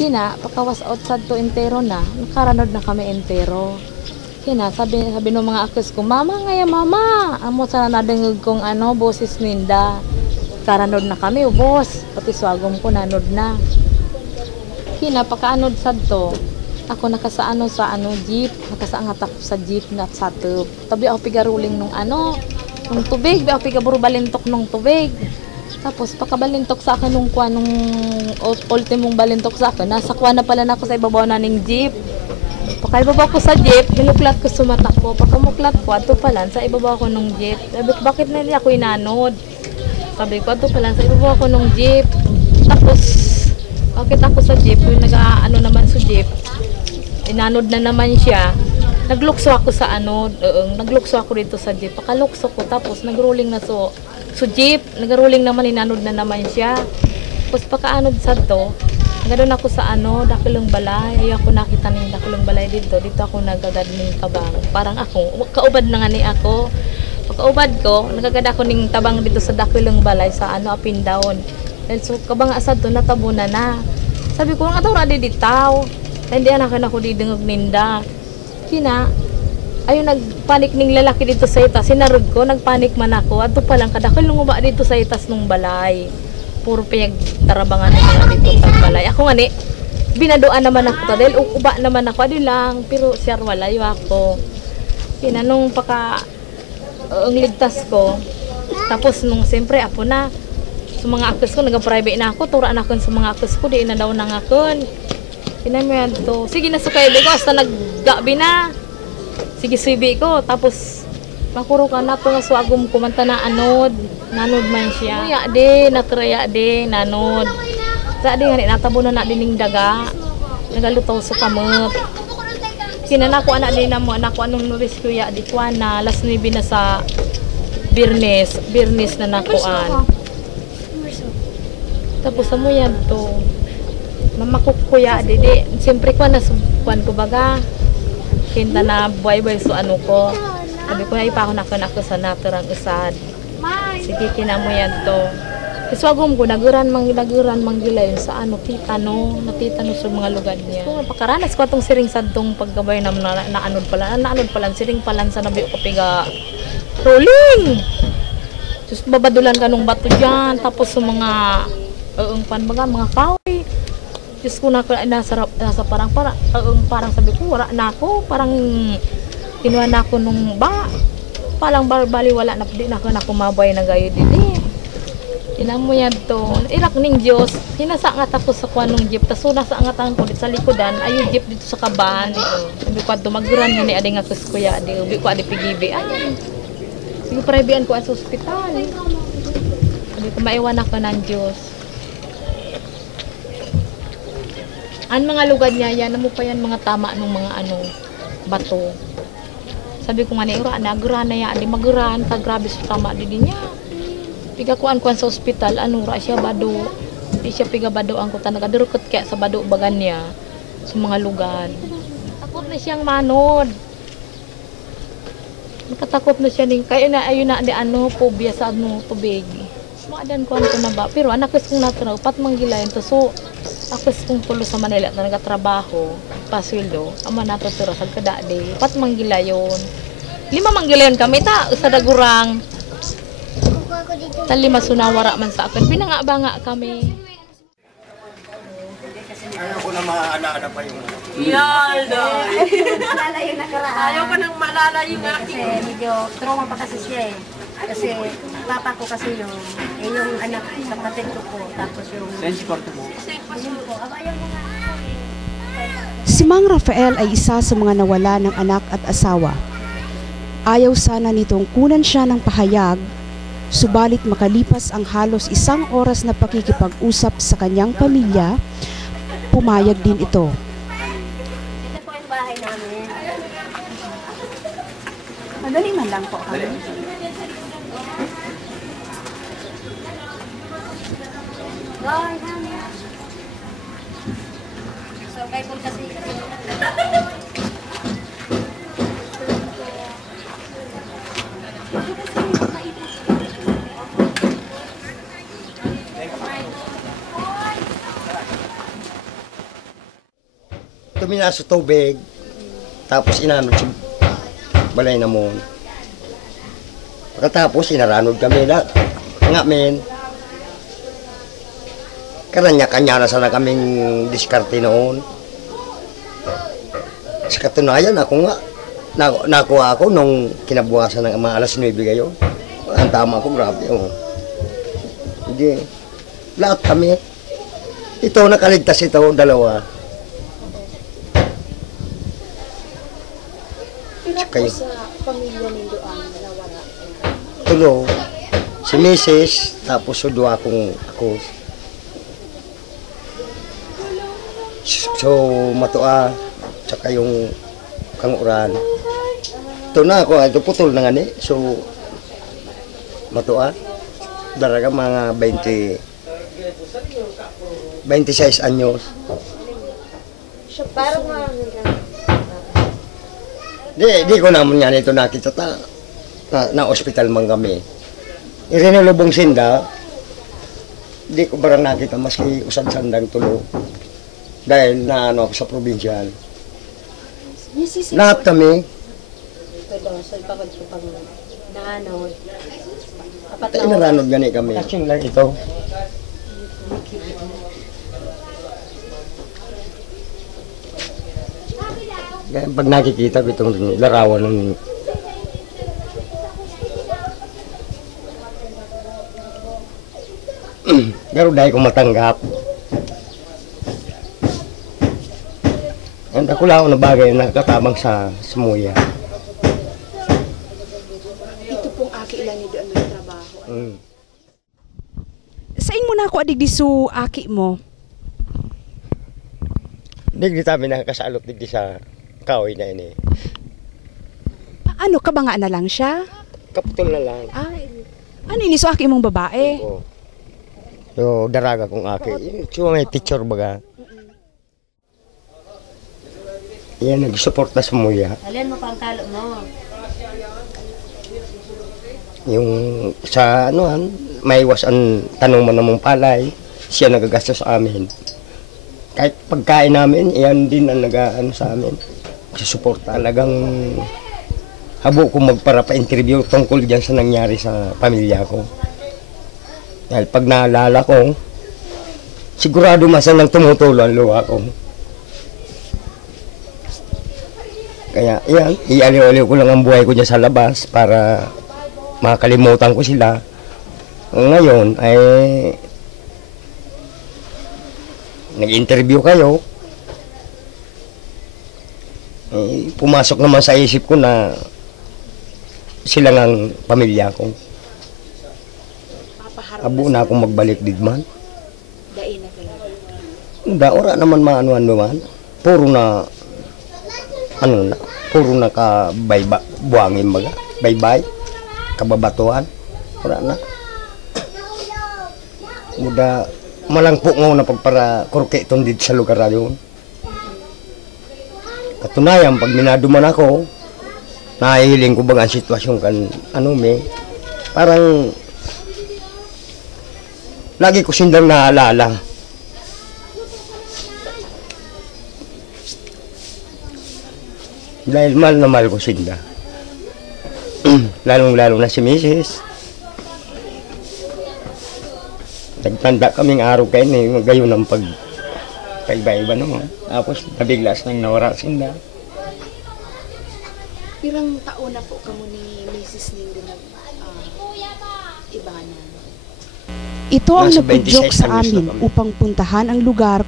Kina, pagkawas out sad to entero na, nakaranod na kami entero. Kina, sabi ng mga akos ko, mama ngaya mama, amo sana nadengeg kong ano, boses ninda. Karanod na kami, boss, pati swagom ko nanod na. Kina, pagkaanod sad to, ako nakasaano sa ano, jeep, nakasaangat ako sa jeep na satop. Tabi ako pigaruling nung ano, nung tubig, ako pigaburubalintok nung tubig. Tapos pagkabalintok sa akin nung ultimong balintok sa akin, nasa kuha na pala na ako sa ibabaw na ng jeep. Pagkaibabaw ko sa jeep, niluklat ko sumatakbo. Pagkamuklat ko, ato pala sa ibabaw ko nung jeep. Sabi ko, bakit na niya ako inanod? Sabi ko, ato pala sa ibabaw ko nung jeep. Tapos, bakit ako sa jeep, yung nag-ano naman sa jeep, inanod na naman siya. Naglukso ako sa ano, naglukso ako dito sa jeep. Pakalukso ko, tapos nagrolling na so jeep, nagaruling naman, inanod na naman siya. Tapos pagkaanod sa to, naganoon ako sa ano, Dakulong Balay. Ayaw ako nakita ng Dakulong Balay dito. Dito ako nagagad ng tabang. Parang ako, kaubad na nga ni ako. Pagkaubad ko, nagagad ako ng tabang dito sa Dakulong Balay sa ano, up and down. Dahil so, kabang asad to, natabunan na. Sabi ko, ang atawra di ditaw. Hindi anakan ako di dengog ninda. Kina, ayun, nagpanik ning lalaki dito sa itas. Sinarod ko, nagpanik man ako. Ato palang kadakil nung uba dito sa itas nung balay. Puro pinagtarabangan na nga dito sa balay. Ako nga ni, binadoan naman ako to. Dahil uba naman ako, adi lang. Pero siyar walayo ako. Nung ang ligtas ko. Tapos nung siyempre, apo na. Sa mga akos ko, nag-private na ako. Turaan ako sa mga akos ko, di na daw nang akon. Kinamayan to. Sige, nasukay ko. Hasta naggabi na. Sige, suibi ko. Tapos, makuro ka na ito nga swagom ko. Manta na anod. Nanod man siya. Kuya de, natraya de, nanod. Sa di nga, natabo na din ng daga. Nagalutaw sa kamot. Sinanako anak din na mo. Anako anong nuris kuya. Di ko na. Last nibi na sa Birnes. Birnes na nakuan. Tapos, amo yan to. Mamakukuya di. Siyempre ko na subukan ko baga. Kinta na buhay-buhay so ano ko. Sabi ko, ay pa ako nakanako sa naturang usad. Sige, kinamo yan to. Iswagom ko, naguran manggilay sa ano, titano, natitano sa mga lugar niya. So, pakaranas ko itong siring sadtong pagkabay na naanod pala. Naanod pala, siring palan sa nabi ko piga rolling! Just babadulan ka nung bato dyan, tapos sa mga mga kahoy. Diyos ko na nasa parang sabi ko, wala na ako. Parang kinuha na ako nung palang bali wala na, di na ako mabay na gayo din. Tinang mo yan to. Irak ning Diyos. Hinasangat ako sa kwanong jeep. Tapos nasaangatan ko dito sa likodan. Ayun jeep dito sa kaban. Sabi ko, dumaguran yun adi nga kus kuya. Ubi ko adi pigibi. Ay, sige, parebian ko sa ospital. Sabi ko, maiwan ako ng Diyos. Ang mga lugar niya, yan mo pa yan mga tama ng mga bato. Sabi ko nga ni Ura, naguran na yan, di maguran, grabe sa tama di niya. Pigakuan sa ospital, ra siya bado. Di siya pigabado ang kuta, nagadurukot kaya sa bado bagan niya sa mga lugar. Takot na siyang manod. Nakatakot na siya ning, kaya na ayun na di phobia sa tubig. Maadan ko na ba, pero anak ko kong natanaw, pat manggilayan to. So, ako kung tulo sa Manila na nagatrabaho, pasweldo, ama nato sura sa kadade, pat manggilayon. 5 manggilayon kami ta sa dagurang. Tali masunawara man sa akin, pinangabanga kami. Ayaw ko na maalaala pa yung Yalda! Malalayo na karaan. Ayaw ka nang malala yung aking. Kasi medyo trauma pa kasi siya eh. Kasi papa ko kasi yung anak sa kapatid ko po. Tapos yung... Si Mang Rafael ay isa sa mga nawala ng anak at asawa. Ayaw sana nitong kunan siya ng pahayag, subalit makalipas ang halos 1 oras na pakikipag-usap sa kanyang pamilya, pumayag din ito. Ito po yung bahay namin. Madali man lang po kami. So, kay po kasi Tumina sa tubig, tapos inanod sa balay na mo. Pagkatapos, inaranod kami na, nga men, karanya-kanya na sana kaming diskarte noon. Sa katunayan, ako nga, nakuha ako nung kinabukasan ng mga alas 9 gayon. Ang tama ko, grabe. Oh. Hindi, lahat kami. Ito, nakaligtas ito, dalawa. Tsaka yun. Sa pamilya nindo ang nawala? Tulo, si Mrs., tapos sudo akong ako. So, matua, tsaka yung kanguran. Ito na ako, ito putol na nga ni. So, matua, daraga mga 26 anyos. Siya parang mga Di ko naman yan ito nakita na ospital man kami. Irinulubong sinda, di ko parang nakita maski usad-sandang tulo. Dahil na ano ako sa probinsyal. Lahat kami. Tayo naranod gani kami. Kasing lang ito. Kaya pag nakikita ko itong larawan ng pero dahil ko matanggap. Ang dakula ako na bagay na katabang sa sumuya. ito pong aki ilan ni doon may trabaho. Sain mo na ako adig di su aki mo? Digdi tabi nakakasalot digdi sa kahoy na ini. Ano ka ba nga na lang siya? Kaputol na lang. Ay, ano ini su aki mong babae? Oo. Yo daraga kong aki. Yung may teacher baga. Yan nag-support na sumuya. Alin mo pang talo mo. Yung sa ano may iwasan tanong mo namang palay, siya nagagastos sa amin. Kahit pagkain namin, yan din ang nag-ano sa amin. Susuporta. Talagang habo ko magpara-pa-interview tungkol dyan sa nangyari sa pamilya ko. Dahil pag naalala ko, sigurado masan nang tumutulo ang luha ko. Kaya yan, ialiw-aliw ko lang ang buhay ko dyan sa labas para makalimutan ko sila. Ngayon ay nag-interview kayo. Pumasok naman sa isip ko na sila ng pamilya ko. Abo na akong magbalik digman. Dain na talaga. Hindi, ora naman maano-ano man. Puro na puro na ka buhangin baga, baybay, kababatuan, wala na. Muda, malangpo nga na pagpara kurke itong dito sa lugar na yun. Katunayan, pag minaduman ako, nahihiling ko baga ang sitwasyon kan, parang, lagi ko sindang naalala. Dahil mahal na mahal ko sinda. Lalong-lalo na si Mrs. Nagtanda kaming araw kayo na gayon ng pag-iba-iba naman. Tapos nabiglas nang nawara sinda. Pirang taon na po kamo ni Mrs. Nindo ibanan. Ito ang Nasa nagpudyok 26 sa anyos na amin kami. upang puntahan ang lugar